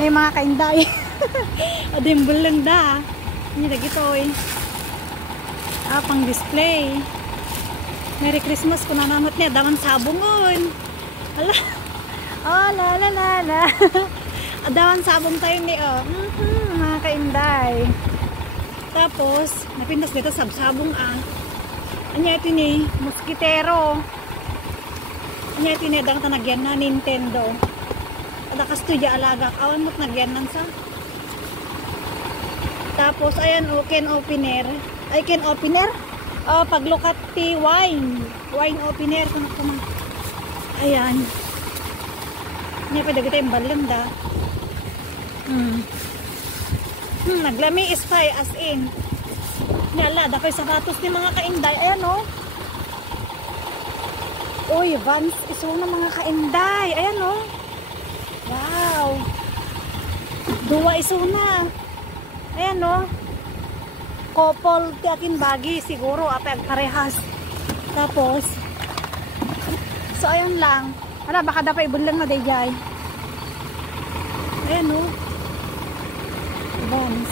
May mga kainday. Adimbol lang da. Hindi na gito eh. Pang display. Merry Christmas kung nanamot niya. Daman sabungon. Ala. Oh, la la la la. Daman sabong tayo ni mga kainday. Tapos, napindas dito sabsabong Anya ito ni moskitero. Anya ito ni adang tanagyan na Nintendo. Ada kastudya alaga. Awan mo't nagyan nan sa. Tapos, ayan can opener. Ay, can opener? Paglukat ti wine. Wine opener. Ayan. Anya pa dagita yung balang da. Naglami is fine as in. Nala, dapat sapatos ni mga kainday. Ayan o. Uy, Vans iso na mga kainday. Ayan o. Wow. Dua iso na. Ayan o. Couple ti akin bagi siguro apag parehas. Tapos so ayan lang. Ala baka dapat ibunlang na dayjay. Ayan o. Vans.